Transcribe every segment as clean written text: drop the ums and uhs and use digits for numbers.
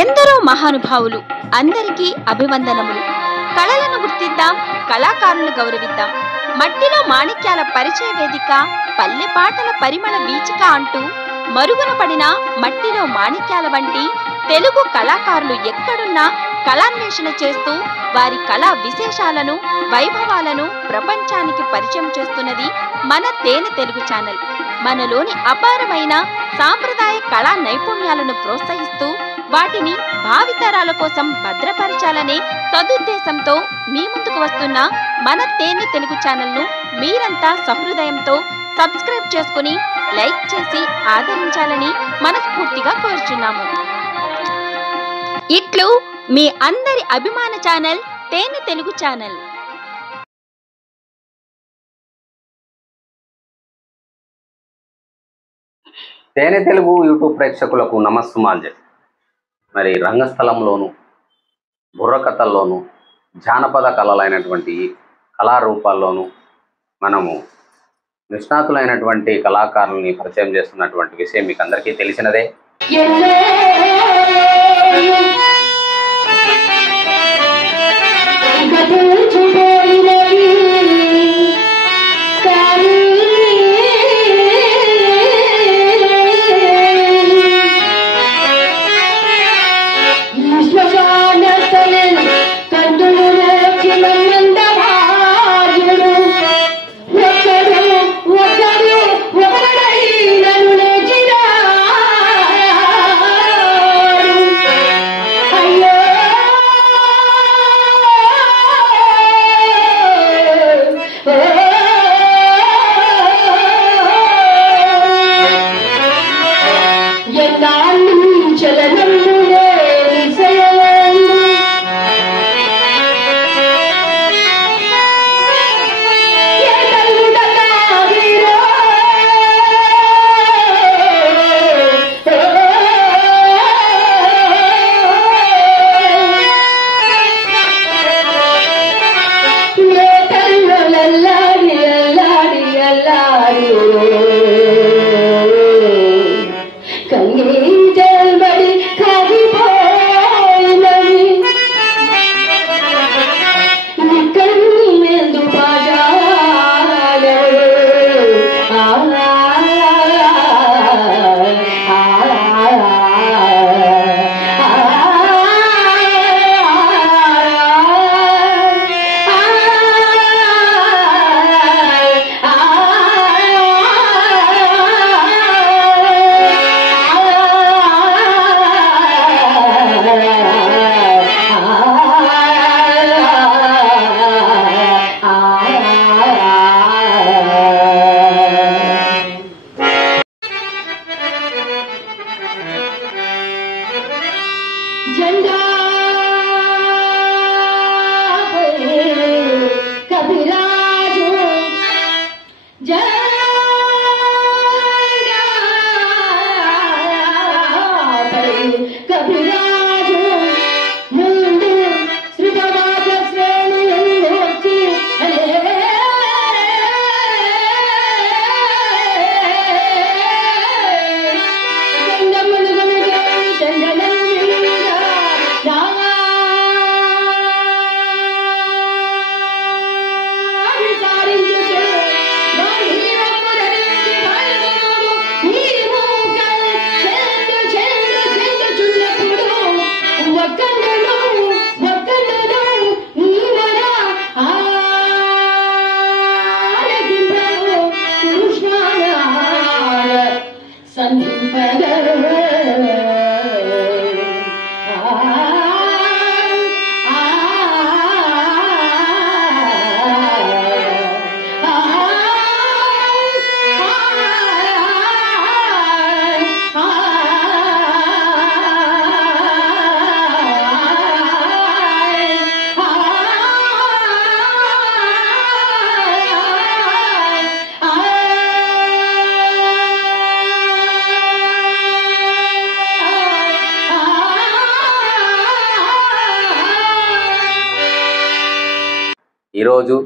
ఎందరో మహానుభావులు, అందరికీ అభివందనములు. కళలను గుర్తిద్దాం, కళాకారులను గౌరవిద్దాం. మట్టిలో మాణిక్యాల పరిచయ వేదిక, పల్లె పాటల పరిమళ వీచిక అంటూ మరుగున పడిన మట్టిలో మాణిక్యాల వంటి తెలుగు కళాకారులు ఎక్కడున్నా కళాన్వేషణ చేస్తూ వారి కళా విశేషాలను, వైభవాలను ప్రపంచానికి పరిచయం చేస్తున్నది మన తేనె తెలుగు ఛానల్. మనలోని అపారమైన సాంప్రదాయ కళా నైపుణ్యాలను ప్రోత్సహిస్తూ వాటిని భావితరాల కోసం భద్రపరచాలనే సదుద్దేశంతో మీ ముందుకు వస్తున్న మన తేనె తెలుగు ఛానల్ను మీరంతా సహృదయంతో సబ్స్క్రైబ్ చేసుకుని లైక్ చేసి ఆదరించాలని మనస్ఫూర్తిగా కోరుచున్నాము. ఇట్లు మీ అందరి అభిమాన ఛానల్ తేనె తెలుగు ఛానల్. తేనె తెలుగు యూట్యూబ్ ప్రేక్షకులకు నమస్సుమాంజలి. మరి రంగస్థలంలోను, బుర్రకథల్లోను, జానపద కళలైనటువంటి కళారూపాల్లోనూ మనము నిష్ణాతులైనటువంటి కళాకారుల్ని పరిచయం చేస్తున్నటువంటి విషయం మీకు అందరికీ తెలిసినదే. ఈరోజు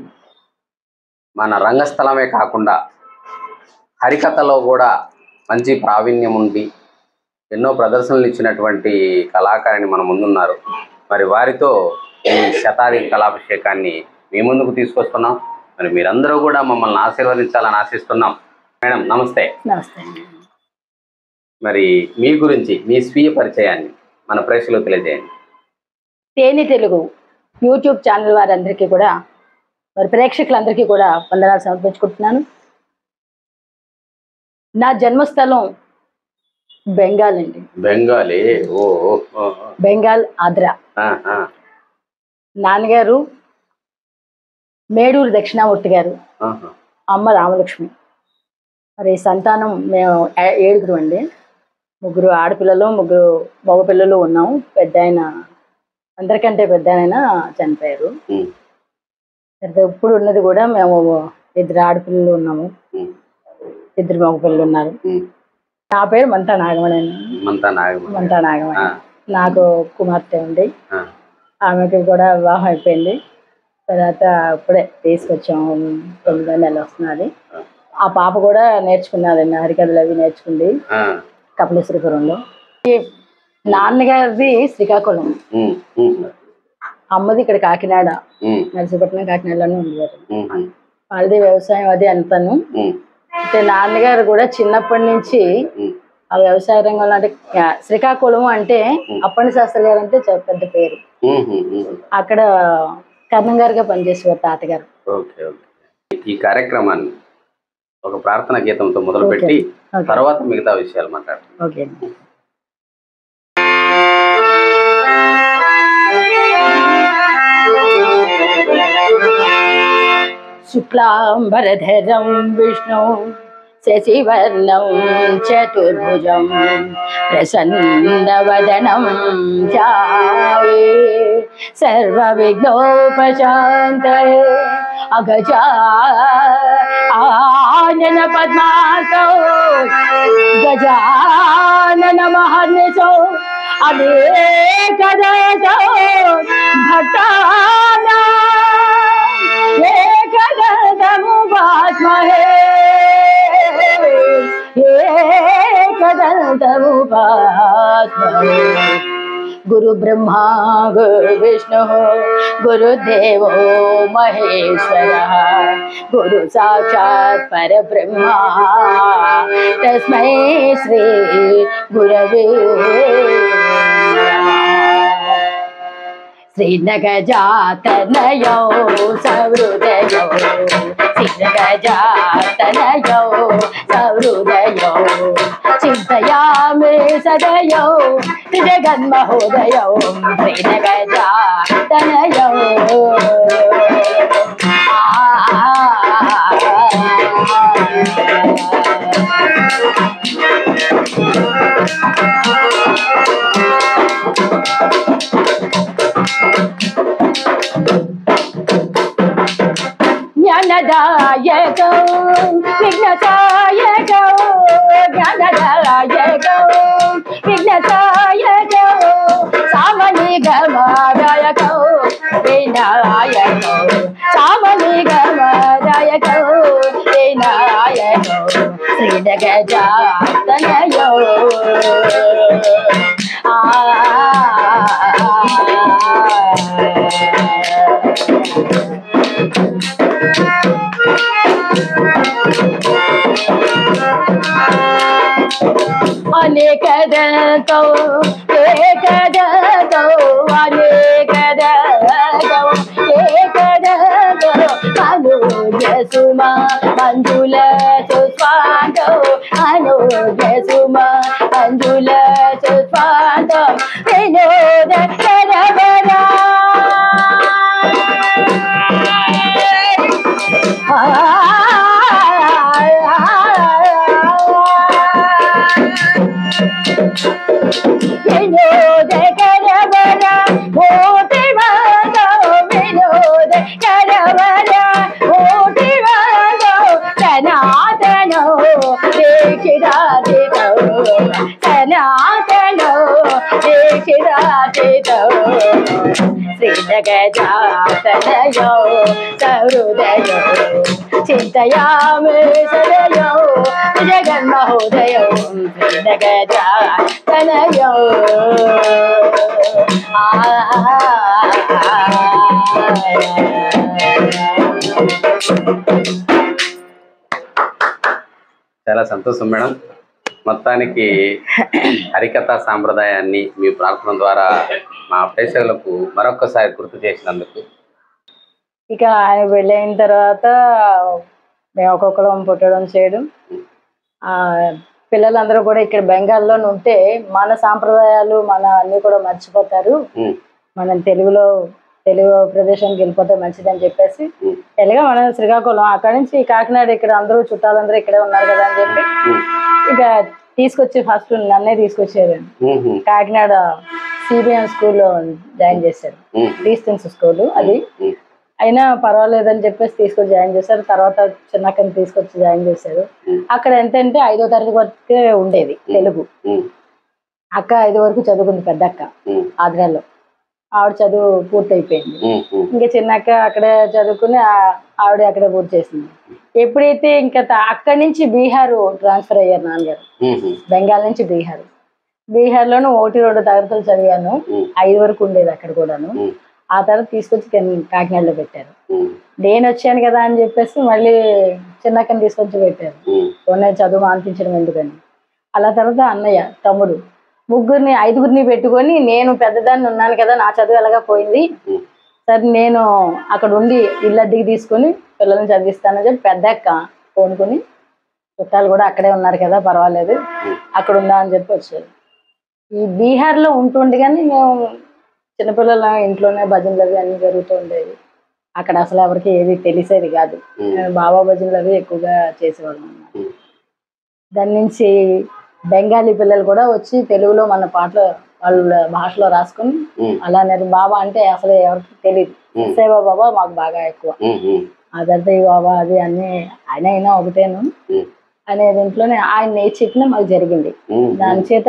మన రంగస్థలమే కాకుండా హరికథలో కూడా మంచి ప్రావీణ్యం ఉండి ఎన్నో ప్రదర్శనలు ఇచ్చినటువంటి కళాకారిణి మన ముందున్నారు. మరి వారితో ఈ శతాధిక కళాభిషేకాన్ని మీ ముందుకు తీసుకొస్తున్నాం. మరి మీరందరూ కూడా మమ్మల్ని ఆశీర్వదించాలని ఆశిస్తున్నాం. మేడం నమస్తే. నమస్తే. మరి మీ గురించి మీ స్వీయ పరిచయాన్ని మన ప్రేక్షకులకు తెలియజేయండి. తేనె తెలుగు యూట్యూబ్ ఛానల్ వారందరికీ కూడా, మరి ప్రేక్షకులందరికీ కూడా వందనాలు సమర్పించుకుంటున్నాను. నా జన్మస్థలం బెంగాల్ అండి. బెంగాలీ? ఓ బెంగాల్, ఆంధ్ర. నాన్నగారు మేడూరు దక్షిణామూర్తి గారు, అమ్మ రామలక్ష్మి. మరి సంతానం మేము 7 అండి. 3 ఆడపిల్లలు, 3 మగపిల్లలు ఉన్నాము. పెద్ద ఆయన, అందరికంటే పెద్ద ఆయన చనిపోయారు. ఇప్పుడు ఉన్నది కూడా మేము 2 ఆడపిల్లలు ఉన్నాము, 2 మగపిల్లలు ఉన్నారు. నా పేరు మంతా నాగమణి. మంతా నాగమణి. నాకు కుమార్తె ఉంది, ఆమెకి కూడా వివాహం అయిపోయింది. తర్వాత ఇప్పుడే తీసుకొచ్చాము, 9 నెలలు వస్తున్నది. ఆ పాప కూడా నేర్చుకున్నదండి, హరికథలు అవి నేర్చుకుంది కపిలేశ్వరపురంలో. నాన్నగారిది శ్రీకాకుళం, అమ్మది ఇక్కడ కాకినాడ, నర్సీపట్నం కాకినాడలోనే ఉండేవారు. వాళ్ళది వ్యవసాయం అది అంతాను. అంటే నాన్నగారు కూడా చిన్నప్పటి నుంచి ఆ వ్యవసాయ రంగంలో, అంటే శ్రీకాకుళం అంటే అప్పని శాస్త్రి గారు అంటే పెద్ద పేరు. అక్కడ కర్ణం గారుగా పనిచేసేవారు తాతగారు. ఈ కార్యక్రమాన్ని ఒక ప్రార్థన గీతంతో మొదలుపెట్టి తర్వాత మిగతా విషయాలు మాట్లాడతాం. ఓకే. శుక్లాంబరధరం విష్ణు శశివర్ణం చతుర్భుజం ప్రసన్నవదనం ఛాయే సర్వవిఘ్నోపశాంతయే అగజా ఆనన పద్మార్కో గజానన మహర్నిశో అనేకదయతో భక్తానా ఏకదంతముపాస్మహే ఏకదంతముపాస్మహే. గురు బ్రహ్మా గురు విష్ణు గురుదేవో మహేశ్వర గురు సాక్షాత్ పరబ్రహ్మ తస్మై శ్రీ గురవే నమః. శ్రీనగజాతనయో సహృదయో శ్రీనగజాతనయో సహృదయో చింతయామి సదయో జగన్మహోదయో శ్రీనగజాతనయో. జ్ఞానదాయకో విఘ్నదాయకో జ్ఞానదాయకో విఘ్నదాయకో సామని గమదాయకో వినాయకో సామని గమదాయకో వినాయకో శ్రీనగజాతనయో. అనేకదంతో ఏకదంతో అనేకదంతో ఏకదంతో అనుజ్ఞ సుమ మంజుల సుస్వాంతో అనుజ్ఞ సుమ మంజుల సుస్వాంతో వినోద కరవరా వినోద కరవర మోటి వాదో వినోద కరవర మోటి వాదో సనాతనో దీక్షితాదితో సనాతనో దీక్షితాదితో శ్రీనగజాతనయో సహృదయో చింతయామి సదయో మహోదయం తనయో చాలా సంతోషం మేడం. మొత్తానికి హరికథ సాంప్రదాయాన్ని మీ ప్రార్థన ద్వారా మా ప్రేక్షకులకు మరొకసారి గుర్తు చేసినందుకు. ఇక ఆయన వెళ్ళైన తర్వాత మేము ఒక్కొక్కరం పుట్టడం చేయడం, పిల్లలందరూ కూడా ఇక్కడ బెంగాల్లో ఉంటే మన సాంప్రదాయాలు మన అన్ని కూడా మర్చిపోతారు, మనం తెలుగు ప్రదేశానికి వెళ్ళిపోతే మంచిదని చెప్పేసి ఎలాగా మనం శ్రీకాకుళం అక్కడి నుంచి కాకినాడ ఇక్కడ అందరూ చుట్టాలందరూ ఇక్కడే ఉన్నారు కదా అని చెప్పి ఇక తీసుకొచ్చి ఫస్ట్ నన్నే తీసుకొచ్చారు. కాకినాడ సిబిఎన్ స్కూల్లో జాయిన్ చేశారు, డిస్టెన్స్ స్కూల్ అది. అయినా పర్వాలేదని చెప్పేసి తీసుకొచ్చి జాయిన్ చేశారు. తర్వాత చిన్నక్కని తీసుకొచ్చి జాయిన్ చేశారు. అక్కడ ఎంతంటే 5వ తరగతి వరకే ఉండేది తెలుగు. అక్క 5 వరకు చదువుకుంది, పెద్ద అక్క ఆంధ్రాలో. ఆవిడ చదువు పూర్తి అయిపోయింది. ఇంకా చిన్నక్క అక్కడే చదువుకుని ఆవిడ అక్కడే పూర్తి చేసింది. ఎప్పుడైతే ఇంకా అక్కడి నుంచి బీహార్ ట్రాన్స్ఫర్ అయ్యారు నాన్నగారు, బెంగాల్ నుంచి బీహార్లోను 1-2 తరగతులు చదివాను. 5 వరకు ఉండేది అక్కడ కూడాను. ఆ తర్వాత తీసుకొచ్చి కాకినాడలో పెట్టారు. నేను వచ్చాను కదా అని చెప్పేసి మళ్ళీ చిన్నక్కని తీసుకొచ్చి పెట్టారు. నేను చదువు మానిపించడం ఎందుకని. అలా తర్వాత అన్నయ్య, తమ్ముడు, 5గురిని పెట్టుకొని నేను పెద్దదాన్ని ఉన్నాను కదా, నా చదువు ఎలాగా పోయింది, సరే నేను అక్కడ ఉండి ఇల్లు అద్దెకి తీసుకొని పిల్లల్ని చదివిస్తానని చెప్పి పెద్ద అక్క కొనుక్కొని, చుట్టాలు కూడా అక్కడే ఉన్నారు కదా పర్వాలేదు అక్కడ ఉందా అని చెప్పి వచ్చారు. ఈ బీహార్లో ఉంటుండగానే మేము చిన్నపిల్లల ఇంట్లోనే భజనలు అవి అన్ని జరుగుతూ ఉండేవి. అక్కడ అసలు ఎవరికి ఏది తెలిసేది కాదు. బాబా భజనలు అవి ఎక్కువగా చేసేవాళ్ళం. దాని నుంచి బెంగాలీ పిల్లలు కూడా వచ్చి తెలుగులో మన పాటలు వాళ్ళ భాషలో రాసుకుని అలా బాబా అంటే అసలు ఎవరికి తెలియదు. సేవా బాబా మాకు బాగా ఎక్కువ, అదంతా బాబా అది అన్ని ఆయన అయినా ఒకటేను అనే దీంట్లోనే ఆయన చెప్పినా మాకు జరిగింది. దాని చేత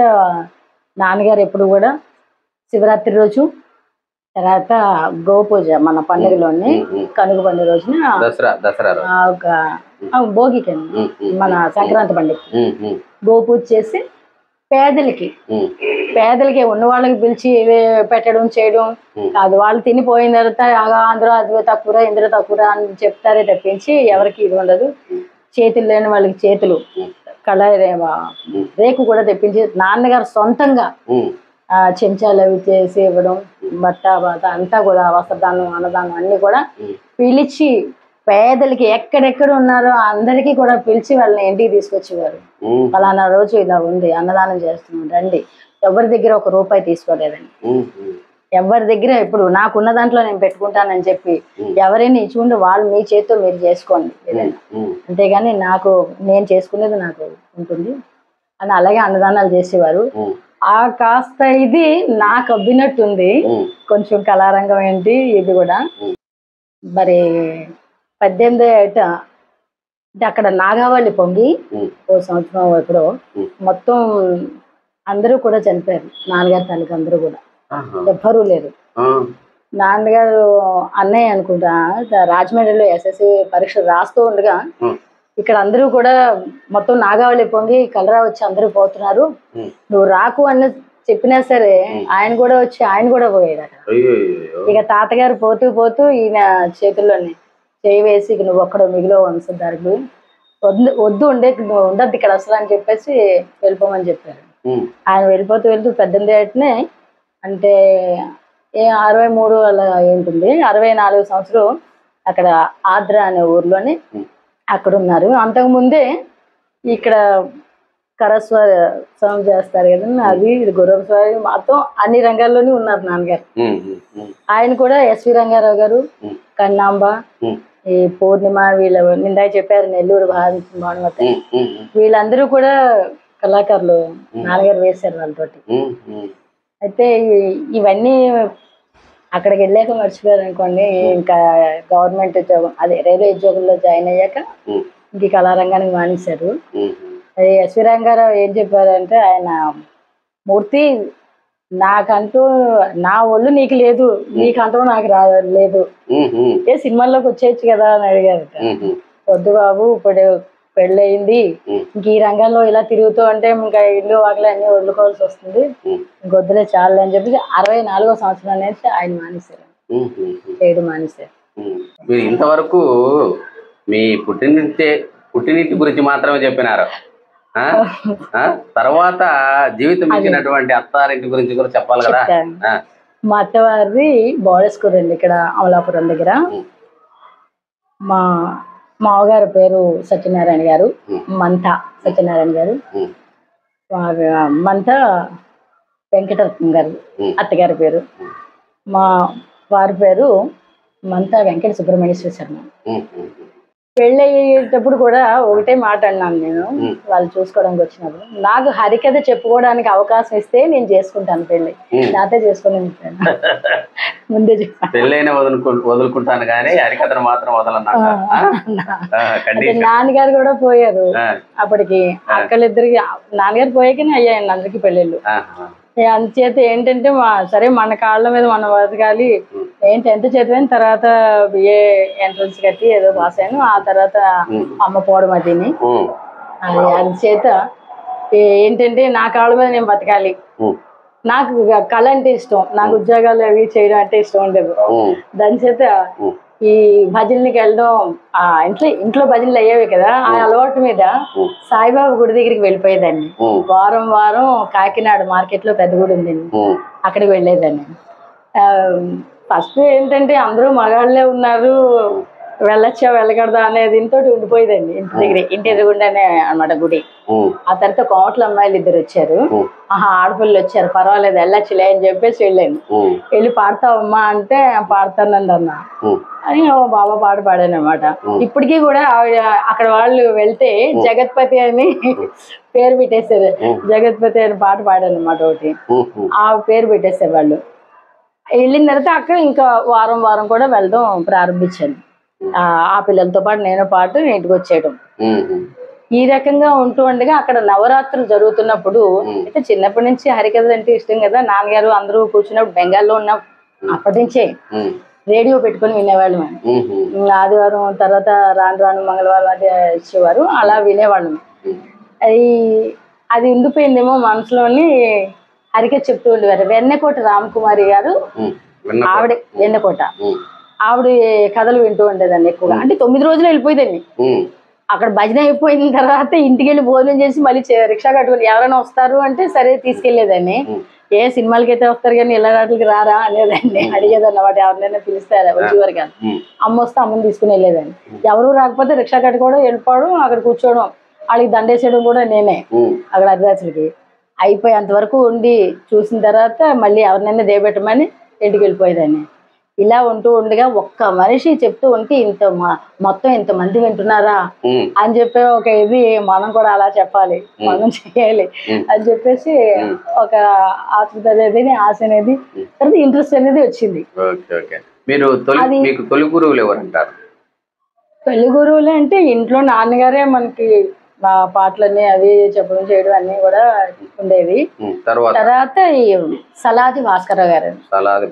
నాన్నగారు ఎప్పుడు కూడా శివరాత్రి రోజు, తర్వాత గోపూజ మన పండుగలోని కనుక పండుగ రోజున, భోగికి మన సంక్రాంతి పండుగ గోపూజ చేసి పేదలకి ఉన్న వాళ్ళకి పిలిచి పెట్టడం చేయడం కాదు. వాళ్ళు తినిపోయిన తర్వాత అందరూ అది తక్కువ ఇందులో తక్కువ అని చెప్తారే తప్పించి ఎవరికి ఇది ఉండదు. చేతులు లేని వాళ్ళకి చేతులు కళ రేకు కూడా తెప్పించి నాన్నగారు సొంతంగా చెంచాలు అవి చేసి ఇవ్వడం, బట్ట అంతా కూడా వస్త్రదానం అన్నదానం అన్ని కూడా పిలిచి పేదలకి ఎక్కడెక్కడ ఉన్నారో అందరికీ కూడా పిలిచి వాళ్ళని ఇంటికి తీసుకొచ్చేవారు. ఫలానా రోజు ఇలా ఉంది, అన్నదానం చేస్తున్నాం రండి. ఎవరి దగ్గర ₹1 తీసుకోలేదండి. ఎవరి దగ్గర ఇప్పుడు నాకున్న దాంట్లో నేను పెట్టుకుంటానని చెప్పి ఎవరైనా ఇచ్చుకుంటే వాళ్ళు మీ చేతితో మీరు చేసుకోండి ఏదైనా, అంతేగాని నేను చేసుకునేది నాకు ఉంటుంది అని అలాగే అన్నదానాలు చేసేవారు. ఆ కాస్త ఇది నాకు అబ్బినట్టుంది కొంచెం కళారంగం ఏంటి ఇది కూడా. మరి 18 ఏట అంటే అక్కడ నాగావళి పొంగి ఓ సంవత్సరం ఎప్పుడో మొత్తం అందరూ కూడా చనిపోయారు. నాన్నగారి తల్లికి అందరూ కూడా ఎవ్వరూ లేరు. నాన్నగారు అన్నయ్య అనుకుంటా రాజమండ్రిలో SSC పరీక్ష రాస్తూ ఉండగా ఇక్కడ అందరూ కూడా మొత్తం నాగావళి పొంగి కలరా వచ్చి అందరూ పోతున్నారు, నువ్వు రాకు అని చెప్పినా సరే ఆయన కూడా వచ్చి ఆయన కూడా పోయాడు అక్కడ. ఇక తాతగారు పోతూ పోతూ ఈయన చేతుల్లోనే చేయి వేసి ఇక నువ్వు ఒక్కడో మిగిలో వంశధారుడు వద్దు నువ్వు ఉండద్దు ఇక్కడ అసలు అని చెప్పేసి వెళ్ళిపోమని చెప్పారు. ఆయన వెళ్ళిపోతూ 18 ఏటనే అంటే 63 అలా ఏంటుంది, 64 సంవత్సరం అక్కడ ఆంధ్ర అనే ఊర్లోనే అక్కడ ఉన్నారు. అంతకుముందే ఇక్కడ కరస్వామి చేస్తారు కదా, అది ఇది గుర్రస్వామి మొత్తం అన్ని రంగాల్లోనే ఉన్నారు నాన్నగారు. ఆయన కూడా ఎస్వి రంగారావు గారు, కన్నాంబ, ఈ పూర్ణిమ, వీళ్ళ నిందాక చెప్పారు నెల్లూరు భానుమతి, వీళ్ళందరూ కూడా కళాకారులు నాన్నగారు వేశారు వాళ్ళతోటి. అయితే ఇవన్నీ అక్కడికి వెళ్ళాక మర్చిపోయారు అనుకోండి. ఇంకా గవర్నమెంట్ ఉద్యోగం అదే రైల్వే ఉద్యోగంలో జాయిన్ అయ్యాక ఇంక కళారంగానికి మానేశారు. అది ఎస్వి రంగారావు ఏం చెప్పారంటే, ఆయన మూర్తి నాకంటూ నా ఒళ్ళు నీకు లేదు, నీకంటూ నాకు లేదు, ఏ సినిమాల్లోకి వచ్చేయచ్చు కదా అని అడిగారు. వద్దు బాబు, ఇప్పుడు పెళ్ళి అయింది. ఇంక ఈ రంగంలో ఇలా తిరుగుతూ అంటే ఇంకా ఇల్లు వాకిలి అన్ని వదులుకోవాల్సి వస్తుంది, ఇంకొద్దులే చాలు అని చెప్పి 64వ సంవత్సరం అనేది ఆయన మానేశారు, చేయడం మానేశారు. మీరు ఇంతవరకు మీ పుట్టినింటి గురించి మాత్రమే చెప్పినారు. తర్వాత జీవితం ఇచ్చినటువంటి అత్తారింటి గురించి కూడా చెప్పాలి కదా. మా అత్తవారిది బోడస్కూర్ అండి, ఇక్కడ అమలాపురం దగ్గర. మా మామగారి పేరు సత్యనారాయణ గారు, మంత సత్యనారాయణ గారు. మంత వెంకటరత్నం గారు అత్తగారి పేరు. మా వారి పేరు మంత వెంకట సుబ్రహ్మణ్యేశ్వర శర్మ. పెళ్ళి అయ్యేటప్పుడు కూడా ఒకటే మాట అన్నాను నేను, వాళ్ళు చూసుకోవడానికి వచ్చినప్పుడు, నాకు హరికథ చెప్పుకోవడానికి అవకాశం ఇస్తే నేను చేసుకుంటాను పెళ్ళి, నాతో చేసుకుని ముందే చెప్పాను. పెళ్ళైనా వదులుకుంటాను కానీ హరికథను మాత్రం వదలన్నా. నాన్నగారు కూడా పోయారు అప్పటికి, అక్కలిద్దరికి నాన్నగారు పోయాకనే అయ్యాయండి అందరికి పెళ్ళిళ్ళు. అందుచేత ఏంటంటే సరే మన కాళ్ళ మీద మనం బతకాలి. నేను 10th చదివాను, తర్వాత BA ఎంట్రన్స్ కట్టి ఏదో పాస్ అయ్యాను. ఆ తర్వాత అమ్మ పోవడం అదిని, అందుచేత ఏంటంటే నా కాళ్ళ మీద నేను బతకాలి. నాకు కళ అంటే ఇష్టం, నాకు ఉద్యోగాలు అవి చేయడం అంటే ఇష్టం ఉండదు. దాని చేత ఈ భజనలకి వెళ్ళడం, ఇంట్లో భజనలు అయ్యేవి కదా, ఆ అలవాటు మీద సాయిబాబా గుడి దగ్గరికి వెళ్ళిపోయేదాన్ని. వారం వారం కాకినాడ మార్కెట్ లో పెద్ద గుడి ఉందండి, అక్కడికి వెళ్ళేదాన్ని. ఫస్ట్ ఏంటంటే అందరూ మగాళ్ళే ఉన్నారు, వెళ్ళొచ్చా వెళ్ళకూడదా అనేది దీంతో ఉండిపోయేదండి. ఇంటి ఎదురుగుండానే అనమాట గుడి. ఆ తర్వాత కోమట్ల అమ్మాయిలు 2 వచ్చారు, ఆడపిల్లలు వచ్చారు, పర్వాలేదు వెళ్ళొచ్చులే అని చెప్పేసి వెళ్ళాను. వెళ్ళి పాడతావమ్మా అంటే పాడతానండి అన్న అని బాబా పాట పాడాను అనమాట. ఇప్పటికీ కూడా ఆవిడ అక్కడ వాళ్ళు వెళ్తే జగత్పతి అని పేరు పెట్టేశారు, జగత్పతి అని పాట పాడాను అనమాట ఒకటి, ఆ పేరు పెట్టేసారు వాళ్ళు. వెళ్ళిన తర్వాత అక్కడ ఇంకా వారం వారం కూడా వెళ్ళడం ప్రారంభించాను. ఆ పిల్లలతో పాటు నేను పాటు ఇంటికి వచ్చేయడం. ఈ రకంగా ఉంటూ ఉండగా అక్కడ నవరాత్రులు జరుగుతున్నప్పుడు అయితే చిన్నప్పటి నుంచి హరికథలు అంటే ఇష్టం కదా, నాన్నగారు అందరూ కూర్చున్నప్పుడు బెంగాల్లో ఉన్న అప్పటి నుంచే రేడియో పెట్టుకుని వినేవాళ్ళం. ఆదివారం తర్వాత రాను రాను మంగళవారం అది ఇచ్చేవారు, అలా వినేవాళ్ళం. అది ఉండిపోయిందేమో మనసులోని. హరికథ చెప్తూ ఉండేవారు వెన్నకోట రామకుమారి గారు, ఆవిడ వెన్నకోట, ఆవిడ కథలు వింటూ ఉండేదాన్ని ఎక్కువగా. అంటే 9 రోజులు వెళ్ళిపోయేదాన్ని. అక్కడ భజన అయిపోయిన తర్వాత ఇంటికి వెళ్ళి భోజనం చేసి మళ్ళీ రిక్షా కట్టుకుని ఎవరైనా వస్తారు అంటే సరే తీసుకెళ్లేదాన్ని. ఏ సినిమాలకి అయితే వస్తారు కానీ ఇళ్ళ నాటికి రారా అనేదాన్ని, అడిగేదన్నమాట. ఎవరినైనా పిలుస్తారా వచ్చేవారు కాదు. అమ్మ వస్తే అమ్మని తీసుకుని వెళ్ళేదాన్ని. ఎవరు రాకపోతే రిక్షా కట్టుకోవడం, వెళ్ళిపోవడం, అక్కడ కూర్చోవడం, వాళ్ళకి దండేసేయడం కూడా నేనే అక్కడ అదిరాసులకి. అయిపోయేంత వరకు ఉండి చూసిన తర్వాత మళ్ళీ ఎవరినైనా దేబెట్టమని ఇంటికి వెళ్ళిపోయేదాన్ని. ఇలా ఉంటూ ఉండగా ఒక్క మనిషి చెప్తూ ఉంటే మొత్తం ఇంతమంది వింటున్నారా అని చెప్పి ఒక ఇది మనం కూడా అలా చెప్పాలి, మనం చేయాలి అని చెప్పేసి ఒక ఆతృత అనేది, ఆశ అనేది, తర్వాత ఇంట్రెస్ట్ అనేది వచ్చింది. తొలి గురువులు ఎవరంటారు? తొలి గురువులు అంటే ఇంట్లో నాన్నగారే మనకి పాటలన్నీ అవి చెప్పడం చేయడం అన్ని కూడా ఉండేవి. తర్వాత ఈ సలాది భాస్కరరావు గారు, సలాది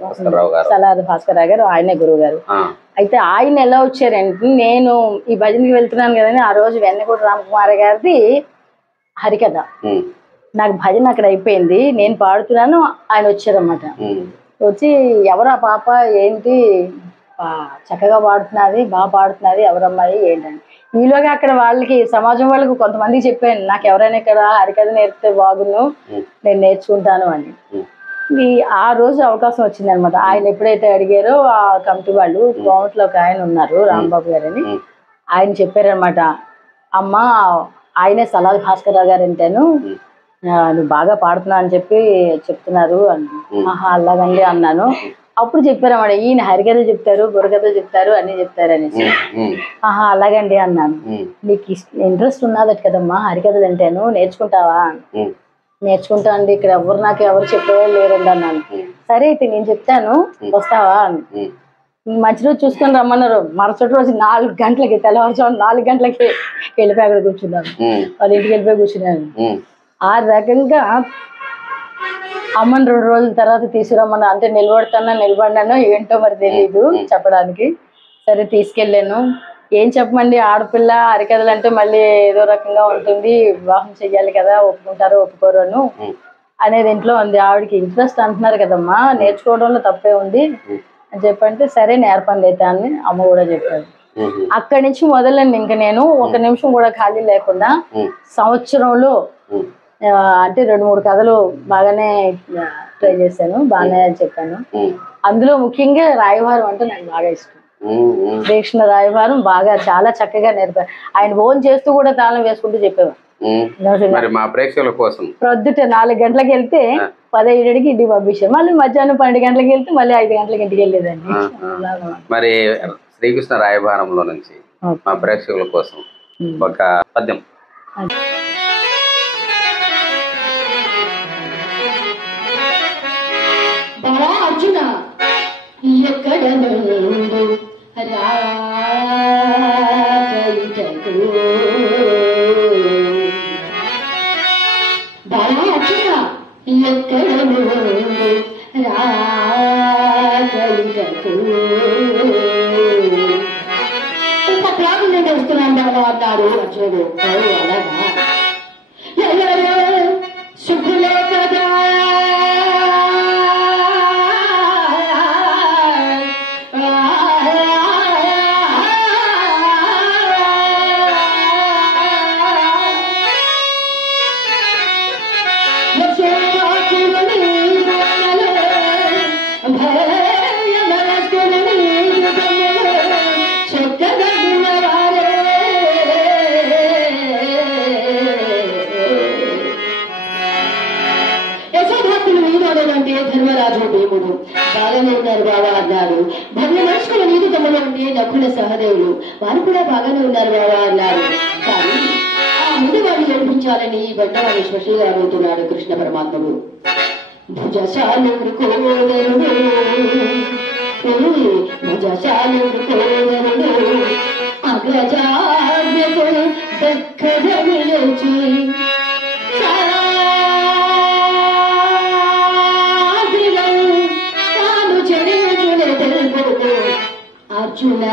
భాస్కరరావు గారు ఆయనే గురువు గారు. అయితే ఆయన ఎలా వచ్చారంటే, నేను ఈ భజనకి వెళ్తున్నాను కదండి, ఆ రోజు వెన్నకోట రామకుమారి గారిది హరికథ, నాకు భజన అక్కడ అయిపోయింది, నేను పాడుతున్నాను, ఆయన వచ్చారన్నమాట. వచ్చి ఎవరు ఆ పాప ఏంటి చక్కగా పాడుతున్నది, బాగా పాడుతున్నది, ఎవరమ్మాయి ఏంటండి. ఈలోగా అక్కడ వాళ్ళకి సమాజం వాళ్ళకి కొంతమంది చెప్పాను, నాకు ఎవరైనా ఇక్కడ హరికథ నేర్పితే బాగును, నేను నేర్చుకుంటాను అని. ఆ రోజు అవకాశం వచ్చింది అనమాట. ఆయన ఎప్పుడైతే అడిగారో ఆ కమిటీ వాళ్ళు, కోమట్లో ఒక ఆయన ఉన్నారు రాంబాబు గారు అని, ఆయన చెప్పారనమాట, అమ్మ ఆయనే సలాది భాస్కరరావు గారు అంటేను నువ్వు బాగా పాడుతున్నా అని చెప్పి చెప్తున్నారు అని. ఆహా అలాగండి అన్నాను. అప్పుడు చెప్పారన్నమాట, ఈయన హరికథలు చెప్తారు, బుర్రకథలు చెప్తారు, అన్ని చెప్తారు అనేసి. ఆహా అలాగండి అన్నాను. నీకు ఇంట్రెస్ట్ ఉన్నదట కదమ్మా హరికథలు అంటేను, నేర్చుకుంటావా? నేర్చుకుంటా అండి, ఇక్కడ నాకు ఎవరు చెప్పేవాళ్ళు లేరండి అన్నాను. సరే అయితే నేను చెప్తాను, వస్తావా అని. మంచి రోజు చూసుకొని రమ్మన్నారు. మరుసటి రోజు 4 గంటలకి, తెల్లవారుజాము 4 గంటలకి వెళ్ళిపోయి అక్కడ కూర్చున్నాను, వాళ్ళ ఇంటికి వెళ్ళిపోయి కూర్చున్నాను. ఆ రకంగా అమ్మని 2 రోజుల తర్వాత తీసుకురమ్మన్నా, అంటే నిలబడినానో ఏంటో మరి తెలీదు చెప్పడానికి. సరే తీసుకెళ్ళాను. ఏం చెప్పమండి, ఆడపిల్ల హరికథలు అంటే మళ్ళీ ఏదో రకంగా ఉంటుంది, వివాహం చెయ్యాలి కదా, ఒప్పుకుంటారో ఒప్పుకోరు అనేది ఇంట్లో ఉంది. ఆవిడకి ఇంట్రెస్ట్ అంటున్నారు కదమ్మా, నేర్చుకోవడంలో తప్పే ఉంది అని చెప్పంటే సరే నేర్పండి అయితే అని అమ్మ కూడా చెప్పారు. అక్కడి నుంచి మొదలండి ఇంకా నేను ఒక నిమిషం కూడా ఖాళీ లేకుండా సంవత్సరంలో అంటే 2-3 కథలు బాగానే ట్రై చేశాను, బాగానే చెప్పాను. అందులో ముఖ్యంగా రాయవారం అంటే నాకు బాగా ఇష్టం. దీక్షణ రాయవారం బాగా చాలా చక్కగా నేర్పారు. ఆయన ఫోన్ చేస్తూ కూడా తాళం వేసుకుంటూ చెప్పేవారు. ప్రొద్దుట 4 గంటలకు వెళ్తే 15కి ఇంటికి పంపించారు. మళ్ళీ మధ్యాహ్నం 12 గంటలకు వెళ్తే మళ్ళీ 5 గంటలకు ఇంటికి వెళ్ళేదండి. మరి శ్రీకృష్ణ రాయభారంలో నుంచి మా ప్రేక్షకుల కోసం ఒక పద్యం. అర్జున ఎక్కడ నుండు రాకైటకు బాలార్జున ఎక్కడ నుండు రాకైటకు ఇంత ప్రాణం నుండి వస్తున్నాను బాబా అన్నారు అర్జునుడు. అలాగా శుభ్రులే కదా ధర్మరాజు భీముడు బాగానే ఉన్నారు బాబా అన్నారు. భగ్న మనుషుల నీరు తమ్ముడు అంటే నకుల సహదేవులు వారు కూడా బాగానే ఉన్నారు బాబా అన్నారు. కానీ ఆ ముందు వాడిని ఏడిపించాలని బండవాడి స్పష్టంగా అడుగుతున్నాడు కృష్ణ పరమాత్ముడు. భుజశాలుడు కోదరుడు భుజశాలుడు కోదరుడు అగ్రజాజ్ఞకు దక్కదమిలచి అర్జున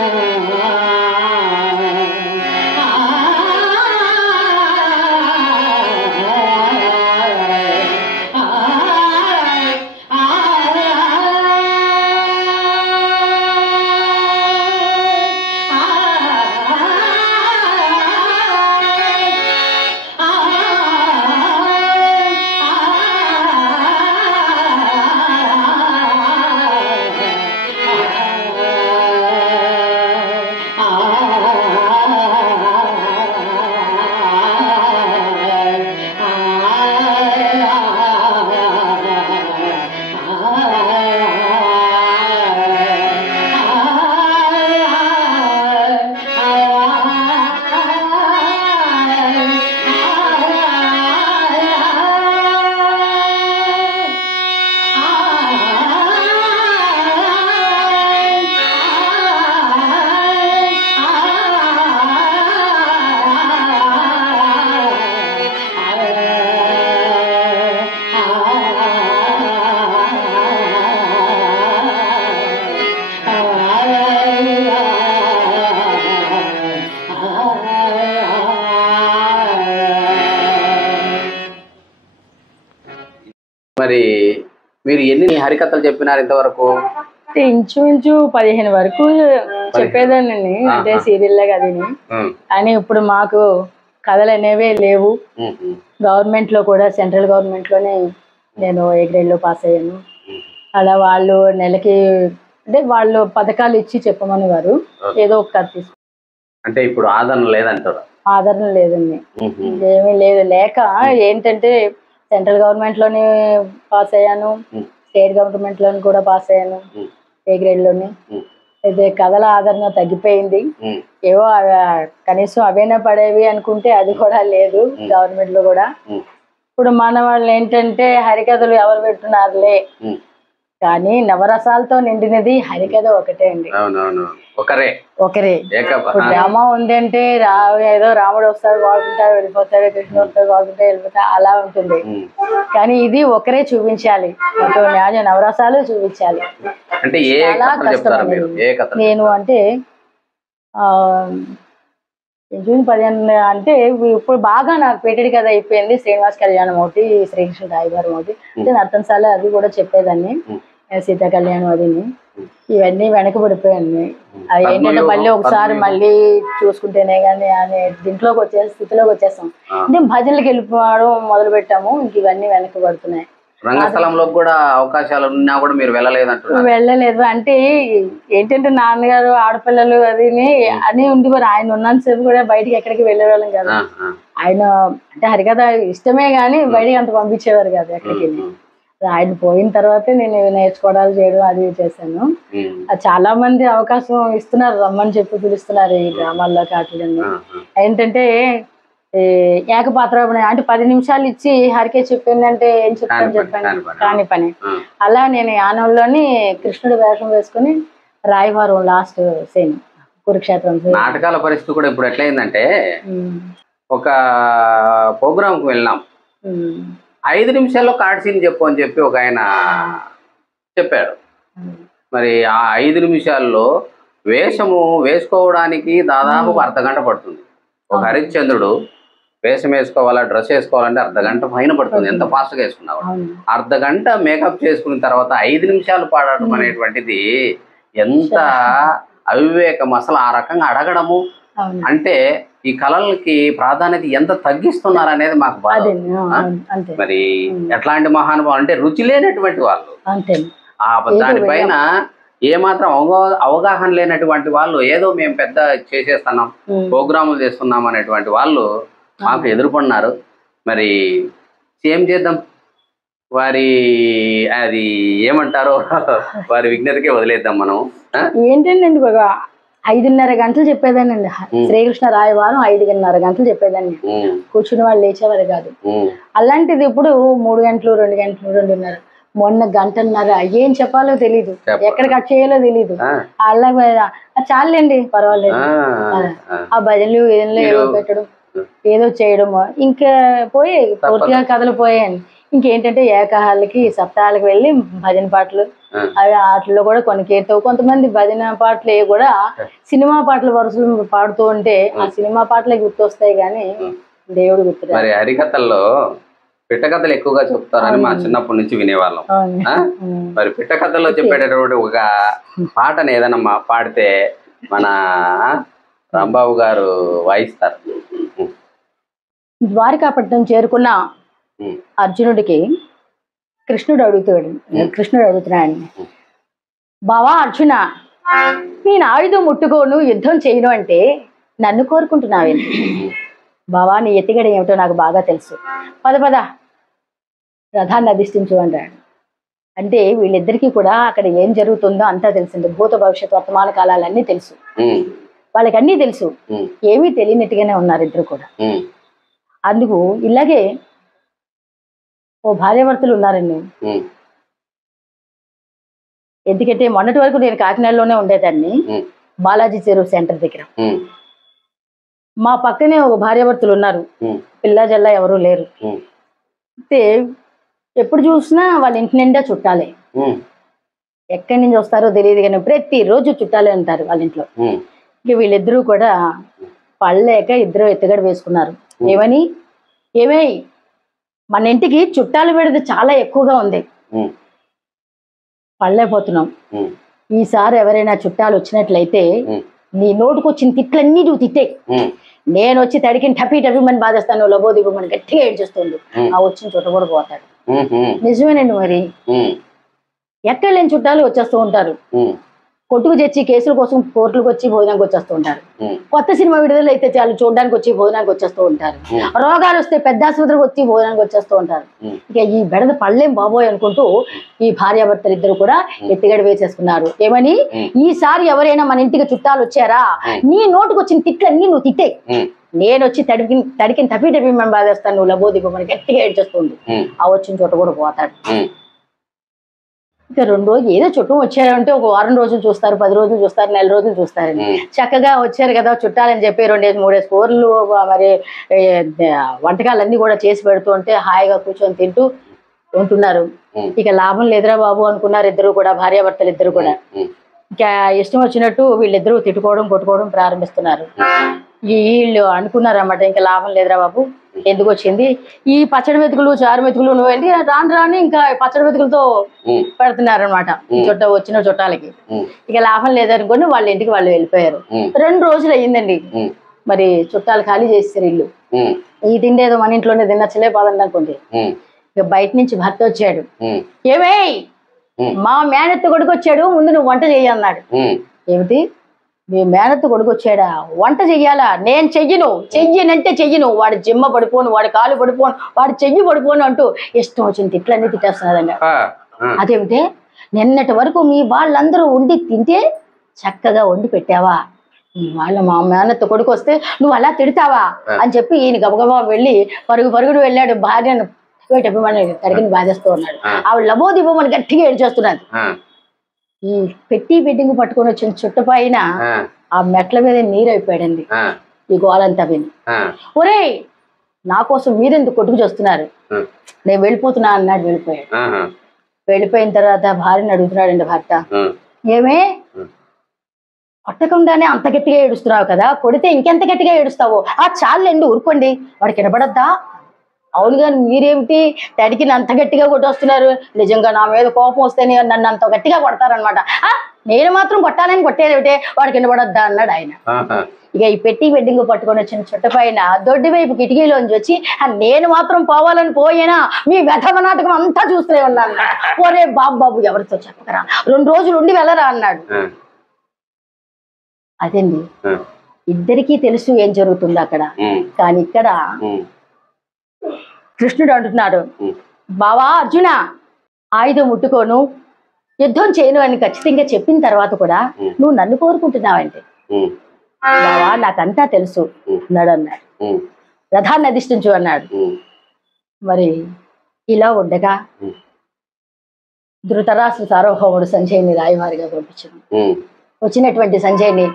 మరి మీరు ఎన్ని హరికథలు చెప్పినారు ఇంతవరకు? ఇంచుమించు 15 వరకు చెప్పేదానండి, అంటే సీరియల్ కదని. కానీ ఇప్పుడు మాకు కథలు అనేవే లేవు. గవర్నమెంట్ లో కూడా సెంట్రల్ గవర్నమెంట్ లోనే నేను ఏ గ్రేడ్ లో పాస్ అయ్యాను. అలా వాళ్ళు నెలకి అంటే వాళ్ళు పథకాలు ఇచ్చి చెప్పమని వారు ఏదో ఒక కథ తీసుకు. అంటే ఇప్పుడు ఆదరణ లేదంటారు? ఆదరణ లేదండి, ఏమీ లేదు. లేక ఏంటంటే సెంట్రల్ గవర్నమెంట్ లోనే పాస్ అయ్యాను, స్టేట్ గవర్నమెంట్ లోని కూడా పాస్ అయ్యాను ఏ గ్రేడ్ లోని. అయితే కథల ఆదరణ తగ్గిపోయింది. ఏవో కనీసం అవైనా పడేవి అనుకుంటే అది కూడా లేదు గవర్నమెంట్ లో కూడా. ఇప్పుడు మన వాళ్ళు ఏంటంటే హరికథలు ఎవరు పెట్టున్నారులే, కానీ నవరసాలతో నిండినది హరికథ ఒకటే అండి. ఒకరే. డ్రామా ఉంది అంటే ఏదో రాముడు వస్తాడు వాడుకుంటాడు వెళ్ళిపోతాడు, కృష్ణుడు వస్తాడు వాడుకుంటాడు వెళ్ళిపోతాడు అలా ఉంటుంది. కానీ ఇది ఒకరే చూపించాలి, మొత్తం న్యాయ నవరసాలు చూపించాలి. చాలా కష్టం. నేను అంటే జూన్ 15 అంటే ఇప్పుడు బాగా నాకు పెట్టేది కదా అయిపోయింది. శ్రీనివాస్ కళ్యాణం ఒకటి, శ్రీకృష్ణ రాయబారం ఒకటి, అంటే నర్తనశాల అది కూడా చెప్పేదాన్ని, సీతా కళ్యాణం అదిని. ఇవన్నీ వెనకబడిపోయాను. అవి ఏంటంటే మళ్ళీ ఒకసారి మళ్ళీ చూసుకుంటేనే కానీ అనే దీంట్లోకి వచ్చే స్థితిలోకి వచ్చేస్తాం. అంటే భజనలకు వెళ్ళిపోవడం మొదలు పెట్టాము. ఇంక ఇవన్నీ వెనకబడుతున్నాయి. రంగస్థలంలో కూడా అవకాశాలు ఉన్నా కూడా మీరు వెళ్ళలేదంటున్నారు. వెళ్ళలేదు అంటే ఏంటంటే నాన్నగారు ఆడపిల్లలు అదిని అని ఉండేవారు. ఆయన ఉన్నంతసేపు కూడా బయటికి ఎక్కడికి వెళ్ళేవాళ్ళం కదా. ఆయన అంటే హరికథ ఇష్టమే కానీ బయటికి అంత పంపించేవారు కాదు ఎక్కడికి. ఆయన పోయిన తర్వాతే నేను నేర్చుకోవడాలు చేయడం అది చేశాను. చాలా మంది అవకాశం ఇస్తున్నారు, రమ్మని చెప్పి పిలుస్తున్నారు ఈ డ్రామాల్లో కాట్లన్నీ. ఏంటంటే ఏకపాత్రాభినయం అంటే 10 నిమిషాలు ఇచ్చి హరికే చెప్పిందంటే ఏం చెప్పాను కాని పని. అలా నేను యానంలోని కృష్ణుడి వేషం వేసుకుని రాయవారం లాస్ట్ సీన్ కురుక్షేత్రం. నాటకాల పరిస్థితి కూడా ఇప్పుడు ఎట్లయిందంటే ఒక ప్రోగ్రామ్ కు వెళ్ళాం, 5 నిమిషాల్లో కార్డ్ సీన్ చెప్పు అని చెప్పి ఒక ఆయన చెప్పాడు. మరి ఆ 5 నిమిషాల్లో వేషము వేసుకోవడానికి దాదాపు 1/2 గంట పడుతుంది. ఒక హరిశ్చంద్రుడు వేషం వేసుకోవాలా, డ్రెస్ వేసుకోవాలంటే 1/2 గంట పైన పడుతుంది, ఎంత ఫాస్ట్ గా వేసుకున్నావు. 1/2 గంట మేకప్ చేసుకున్న తర్వాత 5 నిమిషాలు పాడటం అనేటువంటిది ఎంత అవివేకం అసలు. ఆ రకంగా అడగడము అంటే ఈ కళలకి ప్రాధాన్యత ఎంత తగ్గిస్తున్నారు అనేది మాకు బాధ. మరి ఎట్లాంటి మహానుభావులు అంటే రుచి లేనటువంటి వాళ్ళు, దానిపైన ఏమాత్రం అవగాహన లేనటువంటి వాళ్ళు ఏదో మేము పెద్ద చేసేస్తున్నాం, ప్రోగ్రాములు చేస్తున్నాం అనేటువంటి వాళ్ళు మాకు ఎదుర్కొన్నారు. మరి ఏం చేద్దాం, వారి అది ఏమంటారో వారి విజ్ఞతకే వదిలేద్దాం మనం. ఏంటండి 5:30 గంటలు చెప్పేదానండి శ్రీకృష్ణ రాయవారం, 5:30 గంటలు చెప్పేదాన్ని. కూర్చుని వాళ్ళు లేచేవారు కాదు. అలాంటిది ఇప్పుడు 3 గంటలు, 2 గంటలు, 2:30, మొన్న 1.5 గంటలు ఏం చెప్పాలో తెలీదు, ఎక్కడ కట్ చేయాలో తెలీదు. అలా చాలండి పర్వాలేదు. ఆ భజనలు ఏదో పెట్టడం ఏదో చేయడము ఇంకా పోయి పూర్తిగా కథలు పోయాయి. ఇంకేంటంటే ఏకహాలకి సప్తాహాలకు వెళ్ళి భజన పాటలు అవి వాటిలో కూడా కొన్ని కీర్తవు. కొంతమంది భజన పాటలు కూడా సినిమా పాటలు వరుసలు పాడుతూ ఉంటే ఆ సినిమా పాటలే గుర్తొస్తాయి కానీ దేవుడు గుర్తు. మరి హరికథల్లో పిట్టకథలు ఎక్కువగా చెప్తారని మా చిన్నప్పటి నుంచి వినేవాళ్ళం. మరి పిట్టకథల్లో చెప్పేటటువంటి ఒక పాటను ఏదైనా పాడితే మన రాంబాబు గారు వాయిస్తారు. ద్వారకాపట్నం చేరుకున్న అర్జునుడికి కృష్ణుడు అడుగుతున్నాడు, బావా అర్జున, నేను ఆయుధం ముట్టుకోను, యుద్ధం చేయను అంటే నన్ను కోరుకుంటున్నావేంటి? బావా నీ ఎత్తిగడ ఏమిటో నాకు బాగా తెలుసు, పద రథాన్ని అధిష్ఠించు అన్నాడు. అంటే వీళ్ళిద్దరికీ కూడా అక్కడ ఏం జరుగుతుందో అంతా తెలిసింది. భూత భవిష్యత్ వర్తమాన కాలాలన్నీ తెలుసు, వాళ్ళకి అన్నీ తెలుసు. ఏమీ తెలియనట్టుగానే ఉన్నారు ఇద్దరు కూడా. అందుకు ఇలాగే ఓ భార్యాభర్తలు ఉన్నారండి. ఎందుకంటే మొన్నటి వరకు నేను కాకినాడలోనే ఉండేదాన్ని, బాలాజీ చెరువు సెంటర్ దగ్గర. మా పక్కనే ఒక భార్యాభర్తలు ఉన్నారు, పిల్ల జల్ల ఎవరూ లేరు. అయితే ఎప్పుడు చూసినా వాళ్ళ ఇంటి నిండా చుట్టాలే. ఎక్కడి నుంచి వస్తారో తెలియదు కానీ ప్రతిరోజు చుట్టాలే ఉంటారు వాళ్ళ ఇంట్లో. ఇక వీళ్ళిద్దరూ కూడా పడలేక ఇద్దరు ఎత్తుగడ వేసుకున్నారు. ఏమై మన ఇంటికి చుట్టాలు పెడితే చాలా ఎక్కువగా ఉంది, పడలేకపోతున్నాం. ఈసారి ఎవరైనా చుట్టాలు వచ్చినట్లయితే నీ నోటుకు వచ్చిన తిట్లన్నీ నువ్వు తిట్టే, నేను వచ్చి తడికిని టపీ మని బాధేస్తాను, లబోదివ్వమని గట్టిగా ఏడ్చేస్తుంది. ఆ వచ్చిన చుట్ట కూడా పోతాడు. నిజమేనండి. మరి ఎక్కడ లేని చుట్టాలు వచ్చేస్తూ ఉంటారు. కొట్టుకు తెచ్చి కేసుల కోసం కోర్టులకు వచ్చి భోజనానికి వచ్చేస్తూ ఉంటారు. కొత్త సినిమా విడుదల అయితే చాలు చూడడానికి వచ్చి భోజనానికి వచ్చేస్తూ ఉంటారు. రోగాలు వస్తే పెద్ద ఆసుపత్రికి వచ్చి భోజనానికి వచ్చేస్తూ ఉంటారు. ఇక ఈ బెడద పళ్ళేం బాబోయ్ అనుకుంటూ ఈ భార్యాభర్తలు ఇద్దరు కూడా ఎత్తిగడ వేసేసుకున్నారు. ఏమని, ఈసారి ఎవరైనా మన ఇంటికి చుట్టాలు వచ్చారా, నీ నోటుకు వచ్చిన తిట్లన్నీ నువ్వు తిట్టే, నేను వచ్చి తడికిని టపీ మనం బాధేస్తాను, నువ్వు లబోదివ్వమని గట్టిగా ఏడ్చేస్తుంది. ఆ వచ్చిన చోట కూడా పోతాడు. ఇక 2 రోజులు ఏదో చుట్టం వచ్చారంటే ఒక వారం రోజులు చూస్తారు, 10 రోజులు చూస్తారు, నెల రోజులు చూస్తారని. చక్కగా వచ్చారు కదా చుట్టాలని చెప్పి 2-3 కూరలు మరి వంటకాలన్నీ కూడా చేసి పెడుతూ ఉంటే హాయిగా కూర్చొని తింటూ ఉంటున్నారు. ఇక లాభం లేదురా బాబు అనుకున్నారు ఇద్దరు కూడా, భార్యాభర్తలు ఇద్దరు కూడా. ఇంకా ఇష్టం వచ్చినట్టు వీళ్ళిద్దరూ తిట్టుకోవడం కొట్టుకోవడం ప్రారంభిస్తున్నారు. వీళ్ళు అనుకున్నారన్నమాట, ఇంకా లాభం లేదురా బాబు, ఎందుకు వచ్చింది ఈ పచ్చడి మెతుకులు చారు మెతుకులు, నువ్వేంటి రాను రాని ఇంకా పచ్చడి మెతుకులతో పెడుతున్నారు అనమాట వచ్చిన చుట్టాలకి. ఇక లాభం లేదనుకోండి వాళ్ళ ఇంటికి వాళ్ళు వెళ్ళిపోయారు. 2 రోజులు అయ్యిందండి. మరి చుట్టాలు ఖాళీ చేస్తారు ఇల్లు. ఈ తిండి ఏదో మన ఇంట్లోనే తినచ్చలే పదండి అనుకోండి. ఇక బయట నుంచి భర్త వచ్చాడు. ఏమే మా మేనత్త కొడుకు వచ్చాడు, ముందు నువ్వు వంట చెయ్యన్నాడు. ఏమిటి మీ మేనత్త కొడుకు వచ్చాడా, వంట చెయ్యాలా? నేను చెయ్యనంటే చెయ్యను, వాడి జిమ్మ పడిపోను, వాడి కాలు పడిపోను, వాడి చెయ్యి పడిపోను అంటూ ఇష్టం వచ్చిన తిట్లన్నీ తిట్టేస్తున్నాడండి. అదేమిటే నిన్నటి వరకు మీ వాళ్ళందరూ వండి తింటే చక్కగా వండి పెట్టావా, వాళ్ళ మా మేనత్త కొడుకు వస్తే నువ్వు అలా తిడతావా అని చెప్పి ఈయన గబగబా వెళ్ళి పరుగుడు వెళ్ళాడు. భార్యను తడిగిని బాధేస్తూ ఉన్నాడు. ఆవిడ లబోదిబోమని గట్టిగా ఏడ్చేస్తున్నది. ఈ పెట్టి బెడ్డింగ్ పట్టుకొని వచ్చిన చుట్టపైన ఆ మెట్ల మీద నీరు అయిపోయాడండి. ఈ గోలంతా విని, ఒరే నా కోసం మీరెందుకు కొట్టుకు చేస్తున్నారు, నేను వెళ్ళిపోతున్నా అన్నాడు. వెళ్ళిపోయిన తర్వాత భార్యని అడుగుతున్నాడండి భర్త, ఏమే కొట్టకుండానే అంత గట్టిగా ఏడుస్తున్నావు కదా, కొడితే ఇంకెంత గట్టిగా ఏడుస్తావు, ఆ చాలండి ఊరుకోండి, వాడికి వినపడద్దా? అవునుగా మీరేమిటి తడికి అంత గట్టిగా కొట్టొస్తున్నారు, నిజంగా నా మీద కోపం వస్తే నన్ను అంత గట్టిగా కొడతారనమాట, నేను మాత్రం కొట్టాలని కొట్టేదేమిటే, వాడికి వినపడద్దా అన్నాడు ఆయన. ఇక ఈ పెట్టి బెడ్డింగ్ పట్టుకొని వచ్చిన చుట్టపైన దొడ్డి వైపు కిటికీలోంచి వచ్చి, నేను మాత్రం పోవాలని పోయేనా, మీ వెధవ నాటకం అంతా చూస్తూనే ఉన్నాను, ఒరే బాబు ఎవరితో చెప్పకరా, 2 రోజులు ఉండి వెళ్ళరా అన్నాడు. అదండి ఇద్దరికీ తెలుసు ఏం జరుగుతుంది అక్కడ. కానీ ఇక్కడ కృష్ణుడు అంటున్నాడు, బావా అర్జున ఆయుధం ముట్టుకోను, యుద్ధం చేయను అని ఖచ్చితంగా చెప్పిన తర్వాత కూడా నువ్వు నన్ను కోరుకుంటున్నావంటే, బావా నాకంతా తెలుసు అన్నాడు. రథాన్ని అధిష్ఠించు అన్నాడు. మరి ఇలా ఉండగా ధృతరాష్ట్ర సార్వభౌముడు సంజయుని రాయవారిగా పంపించాడు. వచ్చినటువంటి సంజయుని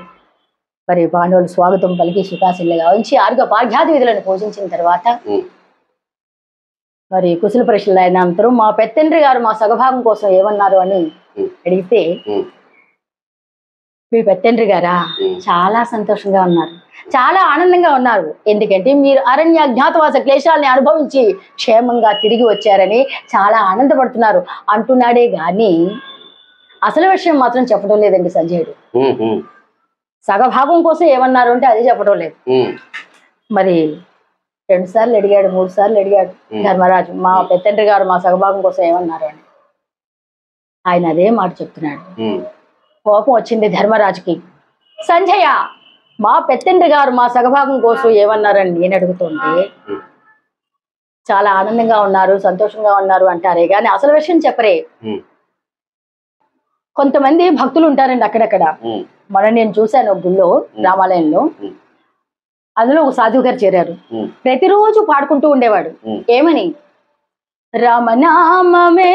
మరి పాండవులు స్వాగతం పలికి సుఖాశీలుగా ఉంచి పాఠ్యాది విధులను పూజించిన తర్వాత మరి కుశల పరీక్షలు అయిన అనంతరం మా పెత్తండ్రి గారు మా సగభాగం కోసం ఏమన్నారు అని అడిగితే, మీ పెత్తండ్రి గారా చాలా సంతోషంగా ఉన్నారు, చాలా ఆనందంగా ఉన్నారు, ఎందుకంటే మీరు అరణ్య అజ్ఞాతవాస క్లేశాలని అనుభవించి క్షేమంగా తిరిగి వచ్చారని చాలా ఆనందపడుతున్నారు అంటున్నాడే గాని అసలు విషయం మాత్రం చెప్పడం లేదండి సంజయుడు. సగభాగం కోసం ఏమన్నారు అంటే అది చెప్పడం లేదు. మరి 2 సార్లు అడిగాడు, 3 సార్లు అడిగాడు ధర్మరాజు, మా పెత్తండ్రి గారు మా సగభాగం కోసం ఏమన్నారు అని. ఆయన అదే మాట చెప్తున్నాడు. కోపం వచ్చింది ధర్మరాజుకి. సంజయ మా పెత్తండ్రి గారు మా సగభాగం కోసం ఏమన్నారని నేను అడుగుతుంటే చాలా ఆనందంగా ఉన్నారు, సంతోషంగా ఉన్నారు అంటారే గాని అసలు విషయం చెప్పరే. కొంతమంది భక్తులు ఉంటారండి అక్కడక్కడ. నేను చూశాను గుళ్ళో రామాలయంలో, అందులో ఒక సాధువు గారు చేరారు. ప్రతిరోజు పాడుకుంటూ ఉండేవాడు. ఏమని, రామనామమే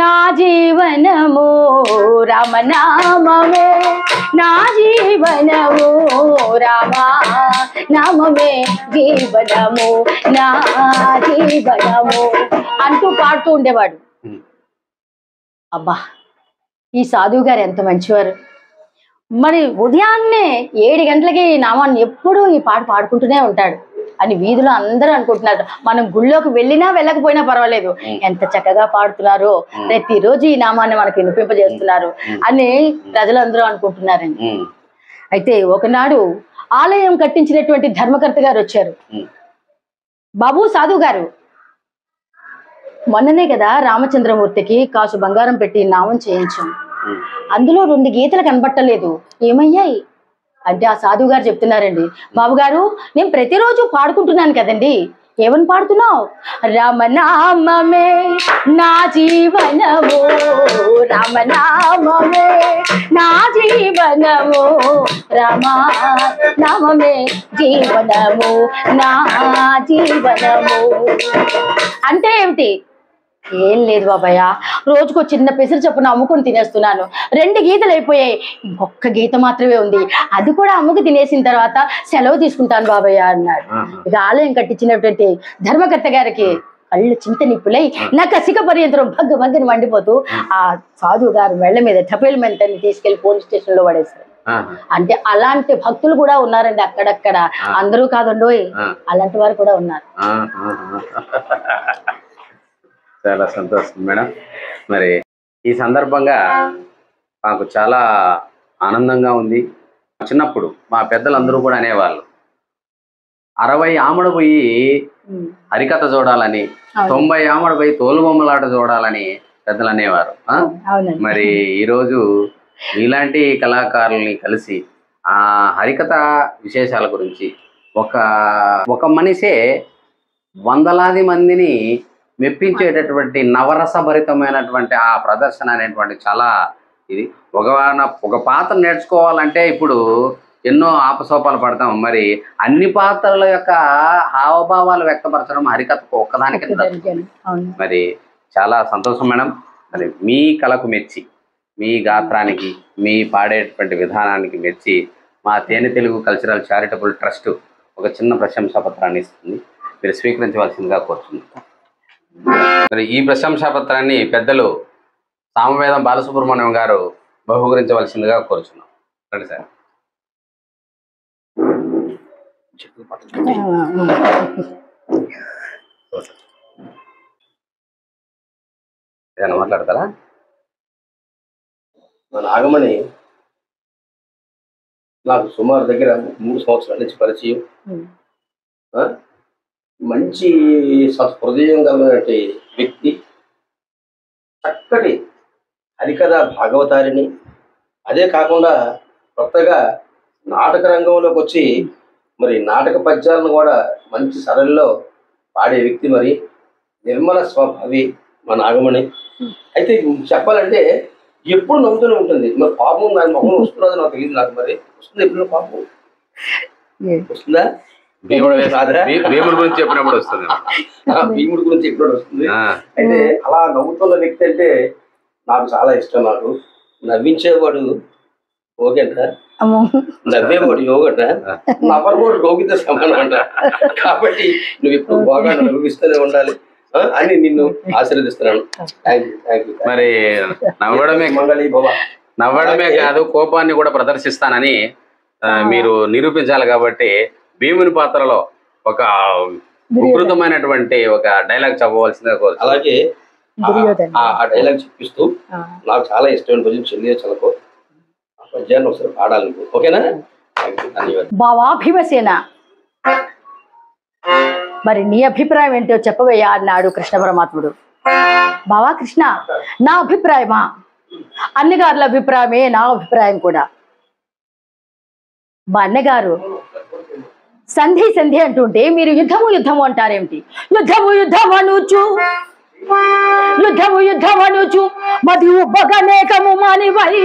నా జీవనము, రామనామమే నా జీవనము, రామా నామమే జీవనము నా జీవనము అంటూ పాడుతూ ఉండేవాడు. అబ్బా ఈ సాధువు గారు ఎంత మంచివారు. మరి ఉదయాన్నే 7 గంటలకి ఈ నామాన్ని ఎప్పుడూ ఈ పాట పాడుకుంటూనే ఉంటాడు అని వీధిలో అందరూ అనుకుంటున్నారు. మనం గుళ్ళోకి వెళ్ళినా వెళ్ళకపోయినా పర్వాలేదు, ఎంత చక్కగా పాడుతున్నారో, ప్రతిరోజు ఈ నామాన్ని మనకు వినిపింపజేస్తున్నారు అని ప్రజలందరూ అనుకుంటున్నారండి. అయితే ఒకనాడు ఆలయం కట్టించినటువంటి ధర్మకర్త గారు వచ్చారు. బాబు సాధువు గారు, మొన్ననే కదా రామచంద్రమూర్తికి కాసు బంగారం పెట్టి నామం చేయించాం, అందులో 2 గీతలు కనబట్టలేదు, ఏమయ్యాయి అంటే ఆ సాధువు గారు చెప్తున్నారండి, బాబు గారు నేను ప్రతిరోజు పాడుకుంటున్నాను కదండి, ఏమని పాడుతున్నావు, రామనామమే నా జీవనము, రామనామమే నా జీవనము, రామా నామమే జీవనము నా జీవనము. అంటే ఏమిటి? ఏం లేదు బాబాయ్, రోజుకో చిన్న పెసరు చొప్పున అమ్ముకుని తినేస్తున్నాను, 2 గీతలు అయిపోయాయి, ఇంకొక గీత మాత్రమే ఉంది, అది కూడా అమ్ముకు తినేసిన తర్వాత సెలవు తీసుకుంటాను బాబాయ్ అన్నాడు. ఇక ఆలయం కట్టించినటువంటి ధర్మకర్త గారికి కళ్ళు చింత నిప్పులై నకసిక పర్యంతరం భగ్గ భగ్గని మండిపోతూ ఆ సాధువు గారు మెళ్ళ మీద టపేల్ మెంటని తీసుకెళ్లి పోలీస్ స్టేషన్ లో పడేస్తారు. అంటే అలాంటి భక్తులు కూడా ఉన్నారండి అక్కడక్కడ, అందరూ కాదండోయ్, అలాంటి వారు కూడా ఉన్నారు. చాలా సంతోషం మేడం. మరి ఈ సందర్భంగా మాకు చాలా ఆనందంగా ఉంది. చిన్నప్పుడు మా పెద్దలందరూ కూడా అనేవాళ్ళు 60 ఆమడ పోయి హరికథ చూడాలని, 90 ఆమడ పోయి తోలుబొమ్మలాట చూడాలని పెద్దలు అనేవారు. మరి ఈరోజు ఇలాంటి కళాకారుల్ని కలిసి ఆ హరికథ విశేషాల గురించి ఒక మనిషే వందలాది మందిని మెప్పించేటటువంటి నవరసభరితమైనటువంటి ఆ ప్రదర్శన అనేటువంటి చాలా ఇది ఒక పాత్ర నేర్చుకోవాలంటే ఇప్పుడు ఎన్నో ఆపసోపాలు పడతాం. మరి అన్ని పాత్రల యొక్క హావభావాలు వ్యక్తపరచడం హరికథకు ఒక్కదానికి. మరి చాలా సంతోషం మేడం. మరి మీ కళకు మెచ్చి, మీ గాత్రానికి, మీ పాడేటువంటి విధానానికి మెచ్చి మా తేనె తెలుగు కల్చరల్ చారిటబుల్ ట్రస్ట్ ఒక చిన్న ప్రశంసా పత్రాన్ని ఇస్తుంది. మీరు స్వీకరించవలసిందిగా కోరుతున్నాం. మరి ఈ ప్రశంసా పత్రాన్ని పెద్దలు సామవేదం బాలసుబ్రహ్మణ్యం గారు బహుకరించవలసిందిగా కోరుచున్నాం. రండి సార్. ఏదైనా మాట్లాడతారా? మన నాగమణి నాకు సుమారు దగ్గర 3 సంవత్సరాల నుంచి పరిచయం. మంచి హృదయం కలిగినటువంటి వ్యక్తి, చక్కటి హరికథ భాగవతారిని. అదే కాకుండా కొత్తగా నాటక రంగంలోకి వచ్చి మరి నాటక పద్యాలను కూడా మంచి సరళిలో పాడే వ్యక్తి. మరి నిర్మల స్వభావి మా నాగమణి. అయితే చెప్పాలంటే ఎప్పుడు నవ్వుతూనే ఉంటుంది. మరి పాపం దాని మొహం వస్తున్నది నాకు తెలియదు. నాకు మరి వస్తుంది ఎప్పుడు పాపం వస్తుందా? భీముడి గురించి చెప్పినప్పుడు వస్తుంది. భీముడి గురించి ఎప్పుడు వస్తుంది. అయితే అలా నవ్వుతున్న వ్యక్తి అంటే నాకు చాలా ఇష్టం. నాకు నవ్వించేవాడు ఓకేట, నవ్వేవాడు యోగట, నవ్వరు రోగితో సమానం అంట. కాబట్టి నువ్వు ఎప్పుడు బాగా నవ్విస్తూనే ఉండాలి అని నిన్ను ఆశీర్వదిస్తున్నాను. మరి నవ్వడమే కాదు, కోపాన్ని కూడా ప్రదర్శిస్తానని మీరు నిరూపించాలి. కాబట్టి భీముని పాత్రలో ఒక ఉధృతమైనటువంటి ఒక డైలాగ్ చెప్పవలసిందిగా కోరు. అలాగే ఆ డైలాగ్ చెప్పిస్తూ నాకు చాలా ఇష్టమైన భజన చెల్లి చలకో పద్యాన్ని ఒకసారి పాడాలి. ఓకేనా? ధన్యవాదాలు. బావా భీమసేన, మరి నీ అభిప్రాయం ఏంటో చెప్పవయ్యా అన్నాడు కృష్ణ పరమాత్ముడు. బావా కృష్ణ, నా అభిప్రాయమా? అన్నగారుల అభిప్రాయమే నా అభిప్రాయం కూడా. మా అన్నగారు సంధి సంధి అంటుంటే మీరు యుద్ధము యుద్ధము అంటారేమిటి? యుద్ధము యుద్ధం అనుచు, యుద్ధము యుద్ధం అనుచు మది ఉబ్బగనేకము మానివై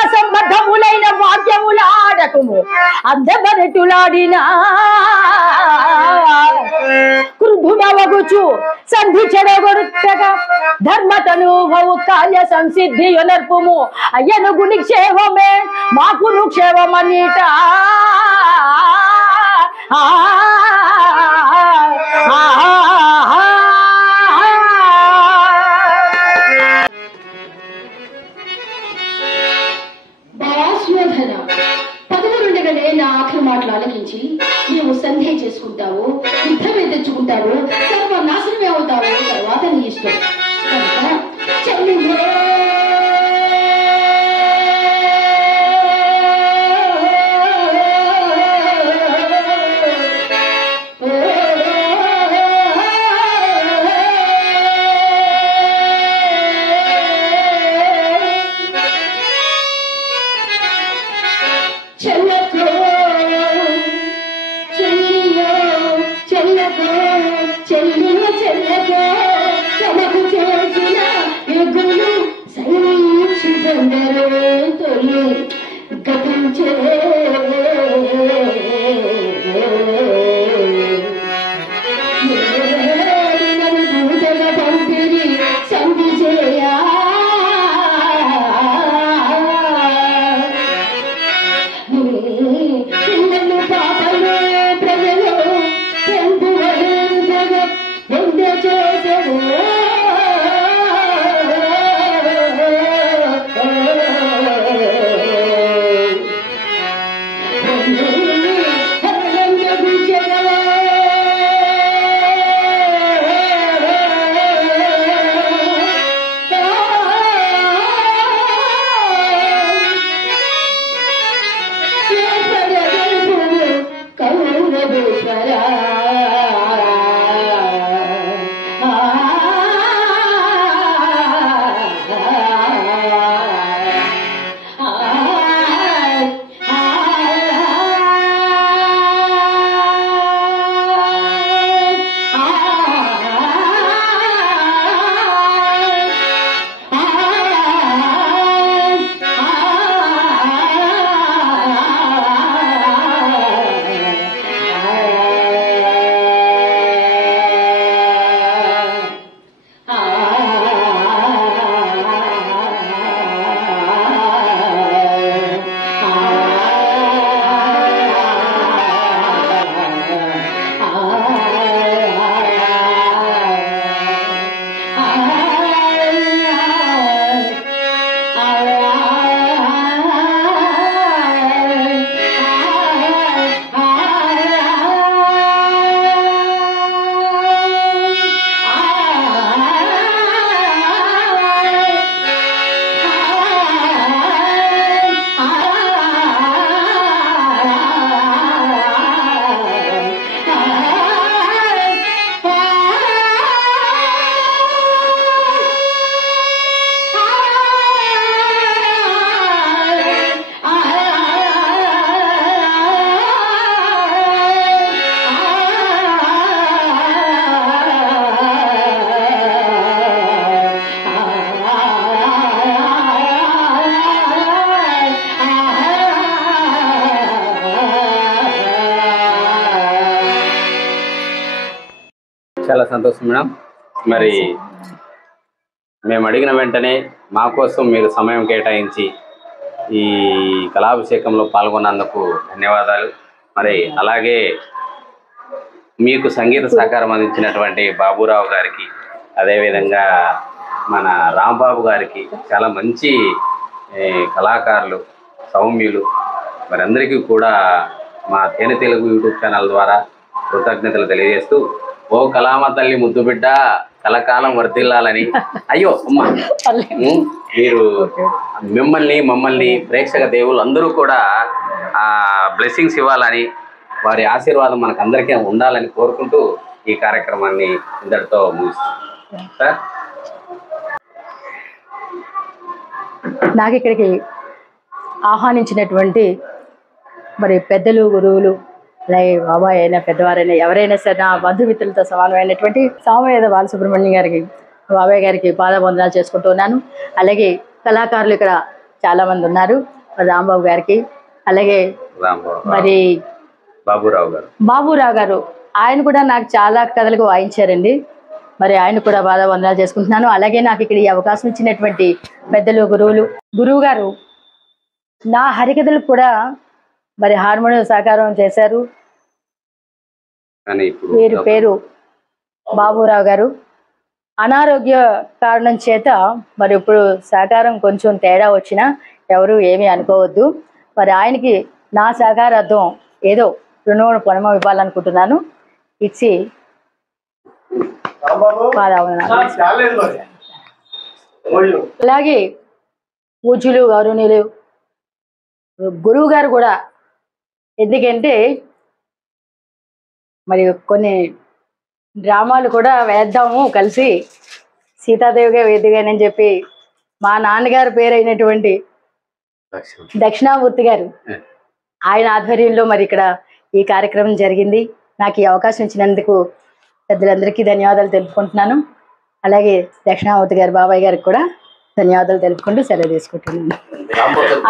అసంబద్ధములైన వాక్యములాడకము అందబరెట్టులాడినా క్రుద్ధుడవగుచు సంధి చెడగొడుతగా ధర్మతనుభవు కార్య సంసిద్ధి యొనర్పుము అయ్యను గుని క్షేమమే మాకును క్షేమమన్నీట. పదవులుండగానే నా ఆఖరి మాటలు ఆలకించి నీవు సంధి చేసుకుంటావు, యుద్ధమే తెచ్చుకుంటావు, సర్వనాశనమే అవుతావు, తర్వాత నీ ఇష్టం. చాలా సంతోషం మేడం. మరి మేము అడిగిన వెంటనే మా కోసం మీరు సమయం కేటాయించి ఈ కళాభిషేకంలో పాల్గొన్నందుకు ధన్యవాదాలు. మరి అలాగే మీకు సంగీత సహకారం అందించినటువంటి బాబురావు గారికి, అదేవిధంగా మన రాంబాబు గారికి, చాలా మంచి కళాకారులు, సౌమ్యులు, మరి అందరికీ కూడా మా తేనె తెలుగు యూట్యూబ్ ఛానల్ ద్వారా కృతజ్ఞతలు తెలియజేస్తూ, ఓ కళామ తల్లి ముద్దు బిడ్డ కలకాలం వర్ధిల్లాలని. అయ్యో అమ్మ, మీరు మమ్మల్ని ప్రేక్షక దేవులు అందరూ కూడా బ్లెస్సింగ్స్ ఇవ్వాలని, వారి ఆశీర్వాదం మనకు అందరికీ ఉండాలని కోరుకుంటూ ఈ కార్యక్రమాన్ని ఇంతటితో ముగిస్తాం సార్. నాకు ఇక్కడికి ఆహ్వానించినటువంటి మరి పెద్దలు, గురువులు, అలాగే బాబాయ్ అయినా పెద్దవారైనా ఎవరైనా సరే నా బంధుమిత్రులతో సమానమైనటువంటి సామవేద బాలసుబ్రహ్మణ్యం గారికి, బాబాయ్ గారికి పాదవందనాలు చేసుకుంటూ ఉన్నాను. అలాగే కళాకారులు ఇక్కడ చాలామంది ఉన్నారు. రాంబాబు గారికి, అలాగే మరి బాబురావు గారు, ఆయన కూడా నాకు చాలా కథలకు వాయించారండి. మరి ఆయన కూడా పాదవందనాలు చేసుకుంటున్నాను. అలాగే నాకు ఇక్కడ ఈ అవకాశం ఇచ్చినటువంటి పెద్దలు, గురువు గారు నా హరికథలకు కూడా మరి హార్మోనియం సహకారం చేశారు. వీరి పేరు బాబురావు గారు. అనారోగ్య కారణం చేత మరి ఇప్పుడు సహకారం కొంచెం తేడా వచ్చినా ఎవరు ఏమీ అనుకోవద్దు. మరి ఆయనకి నా సహకారార్థం ఏదో రుణం ఇవ్వాలనుకుంటున్నాను. ఇచ్చి అలాగే పూజ్యులు, గౌరవనీయులు గురువు గారు కూడా, ఎందుకంటే మరి కొన్ని డ్రామాలు కూడా వేద్దాము కలిసి, సీతాదేవిగా వేదికని చెప్పి మా నాన్నగారు పేరైనటువంటి దక్షిణామూర్తి గారు, ఆయన ఆధ్వర్యంలో మరి ఇక్కడ ఈ కార్యక్రమం జరిగింది. నాకు ఈ అవకాశం ఇచ్చినందుకు పెద్దలందరికీ ధన్యవాదాలు తెలుపుకుంటున్నాను. అలాగే దక్షిణామూర్తి గారు, బాబాయ్ గారికి కూడా ధన్యవాదాలు తెలుపుకుంటూ సెలవు తీసుకుంటున్నాను.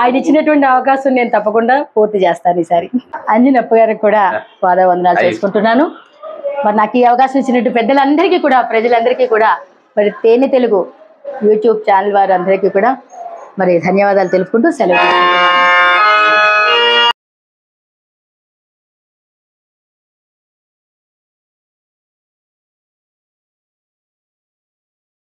ఆయన ఇచ్చినటువంటి అవకాశం నేను తప్పకుండా పూర్తి చేస్తాను ఈసారి. అంజనప్ప గారికి కూడా పాదవందనాలు చేసుకుంటున్నాను. మరి నాకు ఈ అవకాశం ఇచ్చినట్టు పెద్దలందరికీ కూడా, ప్రజలందరికీ కూడా, మరి తేనె తెలుగు యూట్యూబ్ ఛానల్ వారందరికీ కూడా మరి ధన్యవాదాలు తెలుపుకుంటూ సెలవు తీసుకుంటున్నాను.